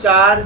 4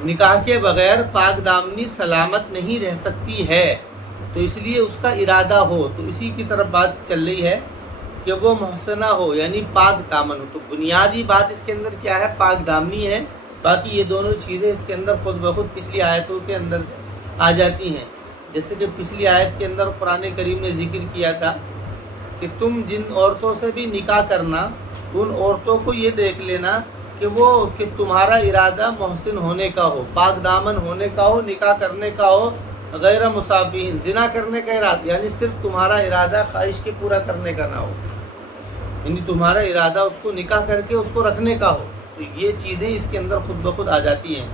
نکاح کے بغیر پاک دامنی سلامت نہیں رہ سکتی ہے، تو اس لیے اس کا ارادہ ہو، تو اسی کی طرف بات چل رہی ہے کہ وہ محسنہ ہو یعنی پاک دامن ہو۔ تو بنیادی بات اس کے اندر کیا ہے؟ پاک دامنی ہے، باقی یہ دونوں چیزیں اس کے اندر خود بخود پچھلی آیتوں کے اندر سے آ جاتی ہیں۔ جیسے کہ پچھلی آیت کے اندر قرآن کریم نے ذکر کیا تھا کہ تم جن عورتوں سے بھی نکاح کرنا، ان عورتوں کو یہ دیکھ لینا کہ تمہارا ارادہ محسن ہونے کا ہو، پاک دامن ہونے کا ہو، نکاح کرنے کا ہو، غیر مصافین، زنا کرنے کا ارادہ یعنی صرف تمہارا ارادہ خواہش کے پورا کرنے کا نہ ہو، یعنی تمہارا ارادہ اس کو نکاح کر کے اس کو رکھنے کا ہو۔ تو یہ چیزیں اس کے اندر خود بخود آ جاتی ہیں۔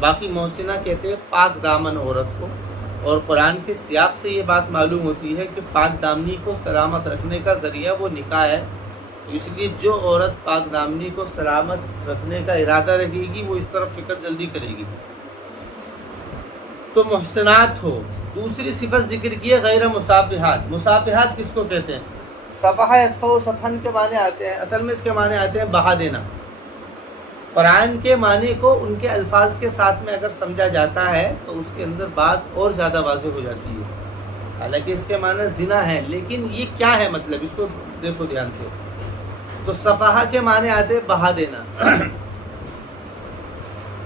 باقی محسنہ کہتے ہیں پاک دامن عورت کو، اور قرآن کے سیاق سے یہ بات معلوم ہوتی ہے کہ پاک دامنی کو سلامت رکھنے کا ذریعہ وہ نکاح ہے، اس لیے جو عورت پاک دامنی کو سلامت رکھنے کا ارادہ رکھے گی وہ اس طرف فکر جلدی کرے گی۔ تو محسنات ہو۔ دوسری صفت ذکر کی ہے غیر مصافحات۔ مصافحات کس کو کہتے ہیں؟ صفحہ یصفح صفحن کے معنی آتے ہیں، اصل میں اس کے معنی آتے ہیں بہا دینا۔ قرآن کے معنی کو ان کے الفاظ کے ساتھ میں اگر سمجھا جاتا ہے تو اس کے اندر بات اور زیادہ واضح ہو جاتی ہے۔ حالانکہ اس کے معنی زنا ہے، لیکن یہ کیا ہے مطلب، اس کو دیکھو دھیان سے۔ تو صفحہ کے معنی آتے ہیں بہا دینا۔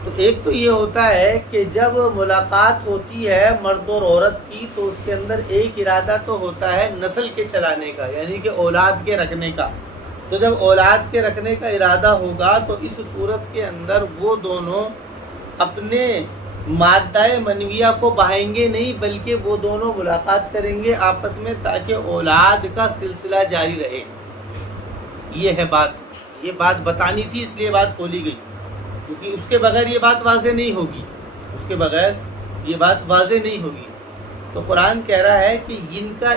تو ایک تو یہ ہوتا ہے کہ جب ملاقات ہوتی ہے مرد اور عورت کی تو اس کے اندر ایک ارادہ تو ہوتا ہے نسل کے چلانے کا، یعنی کہ اولاد کے رکھنے کا۔ تو جب اولاد کے رکھنے کا ارادہ ہوگا تو اس صورت کے اندر وہ دونوں اپنے مادہ منویہ کو بہائیں گے نہیں، بلکہ وہ دونوں ملاقات کریں گے آپس میں تاکہ اولاد کا سلسلہ جاری رہے۔ یہ ہے بات، یہ بات بتانی تھی اس لیے بات کھولی گئی، کیونکہ اس کے بغیر یہ بات واضح نہیں ہوگی، اس کے بغیر یہ بات واضح نہیں ہوگی۔ تو قرآن کہہ رہا ہے کہ ان کا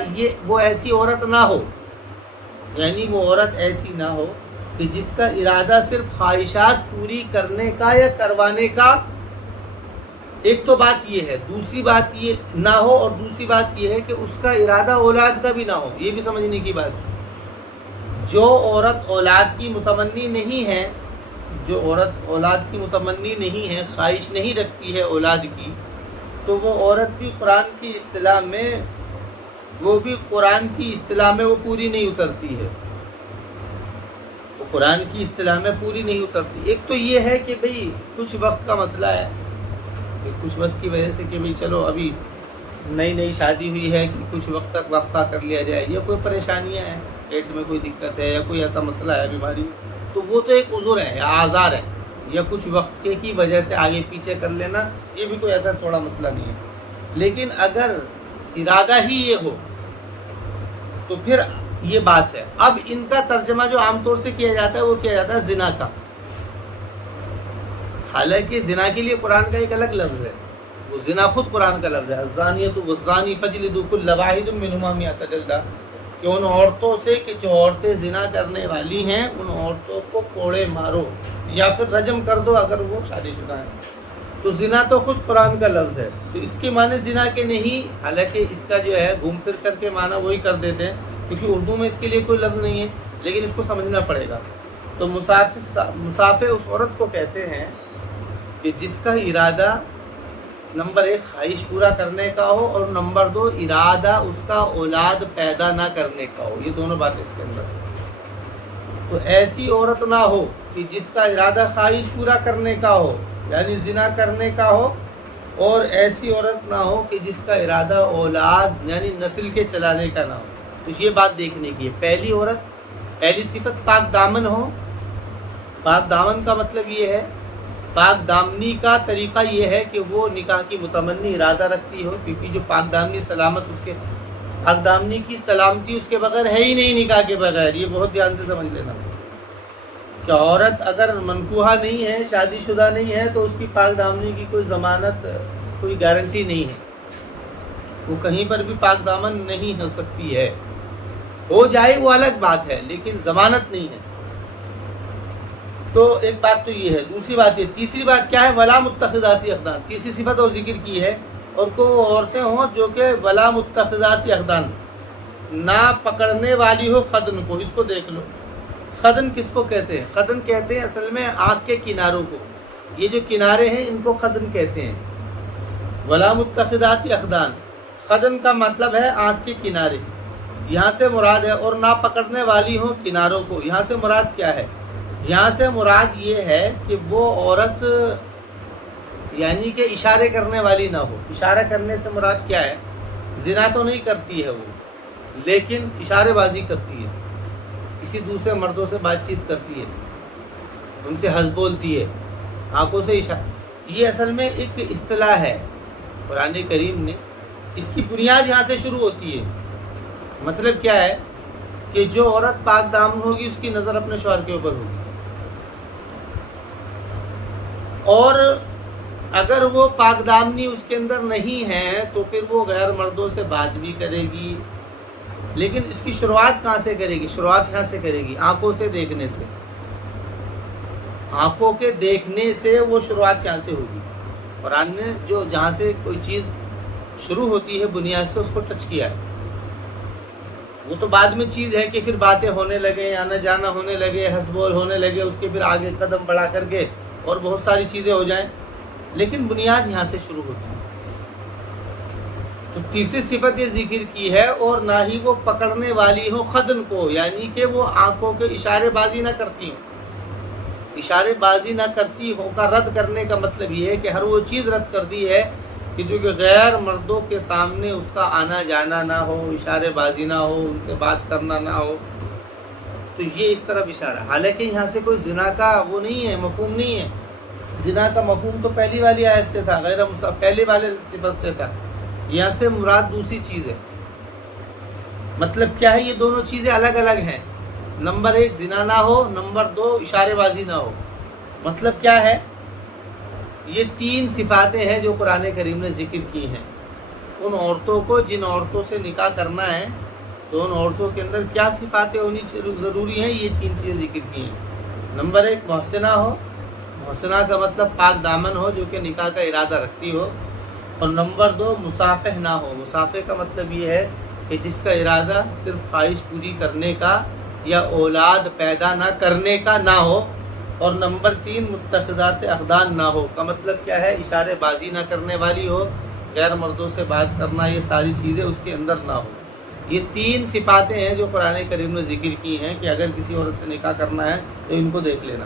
وہ ایسی عورت نہ ہو، یعنی وہ عورت ایسی نہ ہو کہ جس کا ارادہ صرف خواہشات پوری کرنے کا یا کروانے کا، ایک تو بات یہ ہے، دوسری بات یہ نہ ہو، اور دوسری بات یہ ہے کہ اس کا ارادہ اولاد کا بھی نہ ہو۔ یہ بھی سمجھنے کی بات ہے۔ جو عورت اولاد کی متمنی نہیں ہے، جو عورت اولاد کی متمنی نہیں ہے، خواہش نہیں رکھتی ہے اولاد کی، تو وہ عورت بھی قرآن کی اصطلاح میں وہ پوری نہیں اترتی ہے، وہ قرآن کی اصطلاح میں پوری نہیں اترتی۔ ایک تو یہ ہے کہ بھئی کچھ وقت کا مسئلہ ہے، کہ کچھ وقت کی وجہ سے کہ بھئی چلو ابھی نئی شادی ہوئی ہے کہ کچھ وقت تک وقفہ کر لیا جائے، یا کوئی پریشانیاں ہیں، پیٹ میں کوئی دقت ہے یا کوئی ایسا مسئلہ ہے بیماری، تو وہ تو ایک عذر ہے یا آزار ہے، یا کچھ وقت کی وجہ سے آگے پیچھے کر لینا، یہ بھی کوئی ایسا تھوڑا مسئلہ نہیں ہے۔ لیکن اگر ارادہ ہی یہ ہو تو پھر یہ بات ہے۔ اب ان کا ترجمہ جو عام طور سے کیا جاتا ہے وہ کیا جاتا ہے زنا کا، حالانکہ زنا کے لیے قرآن کا ایک الگ لفظ ہے، وہ زنا خود قرآن کا لفظ ہے، الزانیۃ والزانی فاجلدوا کل واحد منہما مئۃ جلدہ، کہ ان عورتوں سے کہ جو عورتیں زنا کرنے والی ہیں ان عورتوں کو کوڑے مارو یا پھر رجم کر دو اگر وہ شادی شدہ ہیں۔ تو زنا تو خود قرآن کا لفظ ہے، تو اس کے معنی زنا کے نہیں، حالانکہ اس کا جو ہے گھوم پھر کر کے معنی وہی کر دیتے ہیں، کیونکہ اردو میں اس کے لیے کوئی لفظ نہیں ہے، لیکن اس کو سمجھنا پڑے گا۔ تو مسافر اس عورت کو کہتے ہیں کہ جس کا ارادہ نمبر 1 خواہش پورا کرنے کا ہو، اور نمبر 2 ارادہ اس کا اولاد پیدا نہ کرنے کا ہو، یہ دونوں باتیں اس کے اندر۔ تو ایسی عورت نہ ہو کہ جس کا ارادہ خواہش پورا کرنے کا ہو یعنی زنا کرنے کا ہو، اور ایسی عورت نہ ہو کہ جس کا ارادہ اولاد یعنی نسل کے چلانے کا نہ ہو۔ تو یہ بات دیکھنے کی ہے۔ پہلی عورت، پہلی صفت پاک دامن ہو۔ پاک دامن کا مطلب یہ ہے، پاک دامنی کا طریقہ یہ ہے کہ وہ نکاح کی متمنی ارادہ رکھتی ہو، کیونکہ جو پاک دامنی سلامت، اس کے پاک دامنی کی سلامتی اس کے بغیر ہے ہی نہیں، نکاح کے بغیر۔ یہ بہت دھیان سے سمجھ لینا کہ عورت اگر منکوحہ نہیں ہے، شادی شدہ نہیں ہے، تو اس کی پاک دامنی کی کوئی ضمانت، کوئی گارنٹی نہیں ہے، وہ کہیں پر بھی پاک دامن نہیں ہو سکتی ہے۔ ہو جائے وہ الگ بات ہے، لیکن ضمانت نہیں ہے۔ تو ایک بات تو یہ ہے، دوسری بات یہ، تیسری بات کیا ہے؟ ولا متخذات اخدان، تیسری صفت اور ذکر کی ہے، اور کو وہ عورتیں ہوں جو کہ ولا متخذات اخدان، نہ پکڑنے والی ہو خدن کو۔ اس کو دیکھ لو، خدن کس کو کہتے ہیں؟ خدن کہتے ہیں اصل میں آنکھ کے کناروں کو، یہ جو کنارے ہیں ان کو خدن کہتے ہیں. ولا متخذات اخدان، خدن کا مطلب ہے آنکھ کے کنارے، یہاں سے مراد ہے. اور نہ پکڑنے والی ہوں کناروں کو، یہاں سے مراد کیا ہے؟ یہاں سے مراد یہ ہے کہ وہ عورت یعنی کہ اشارے کرنے والی نہ ہو. اشارہ کرنے سے مراد کیا ہے؟ زنا تو نہیں کرتی ہے وہ، لیکن اشارے بازی کرتی ہے، کسی دوسرے مردوں سے بات چیت کرتی ہے، ان سے ہنس بولتی ہے، آنکھوں سے اشارہ. یہ اصل میں ایک اصطلاح ہے قرآن کریم نے، اس کی بنیاد یہاں سے شروع ہوتی ہے. مطلب کیا ہے کہ جو عورت پاک دامن ہوگی اس کی نظر اپنے شوہر کے اوپر ہوگی، اور اگر وہ پاک دامنی اس کے اندر نہیں ہے تو پھر وہ غیر مردوں سے بات بھی کرے گی. لیکن اس کی شروعات کہاں سے کرے گی؟ شروعات یہاں سے کرے گی، آنکھوں سے دیکھنے سے. آنکھوں کے دیکھنے سے وہ شروعات یہاں سے ہوگی. قرآن نے جو جہاں سے کوئی چیز شروع ہوتی ہے بنیاد سے اس کو ٹچ کیا ہے. وہ تو بعد میں چیز ہے کہ پھر باتیں ہونے لگے، آنا جانا ہونے لگے، ہنس بول ہونے لگے، اس کے پھر آگے قدم بڑھا کر کے اور بہت ساری چیزیں ہو جائیں، لیکن بنیاد یہاں سے شروع ہوتی ہے. تو تیسری صفت یہ ذکر کی ہے، اور نہ ہی وہ پکڑنے والی ہو خدن کو، یعنی کہ وہ آنکھوں کے اشارے بازی نہ کرتی ہوں. اشارے بازی نہ کرتی ہو کا رد کرنے کا مطلب یہ ہے کہ ہر وہ چیز رد کر دی ہے کہ جو کہ غیر مردوں کے سامنے اس کا آنا جانا نہ ہو، اشارے بازی نہ ہو، ان سے بات کرنا نہ ہو. تو یہ اس طرف اشارہ. حالانکہ یہاں سے کوئی زنا کا وہ نہیں ہے، مفہوم نہیں ہے. زنا کا مفہوم تو پہلی والی آیت سے تھا، غیر پہلے والے صفت سے تھا. یہاں سے مراد دوسری چیز ہے. مطلب کیا ہے؟ یہ دونوں چیزیں الگ الگ ہیں. نمبر 1 زنا نہ ہو، نمبر 2 اشارے بازی نہ ہو. مطلب کیا ہے؟ یہ 3 صفاتیں ہیں جو قرآن کریم نے ذکر کی ہیں. ان عورتوں کو جن عورتوں سے نکاح کرنا ہے تو ان عورتوں کے اندر کیا صفاتیں ہونی ضروری ہیں، یہ 3 چیزیں ذکر کی ہیں. نمبر 1 محسنہ ہو. محسنہ کا مطلب پاک دامن ہو، جو کہ نکاح کا ارادہ رکھتی ہو. اور نمبر 2 مصافح نہ ہو. مصافح کا مطلب یہ ہے کہ جس کا ارادہ صرف خواہش پوری کرنے کا یا اولاد پیدا نہ کرنے کا نہ ہو. اور نمبر 3 متخذات اخدان نہ ہو کا مطلب کیا ہے؟ اشارے بازی نہ کرنے والی ہو، غیر مردوں سے بات کرنا، یہ ساری چیزیں اس کے اندر نہ ہو. یہ 3 صفاتیں ہیں جو قرآن کریم نے ذکر کی ہیں کہ اگر کسی عورت سے نکاح کرنا ہے تو ان کو دیکھ لینا.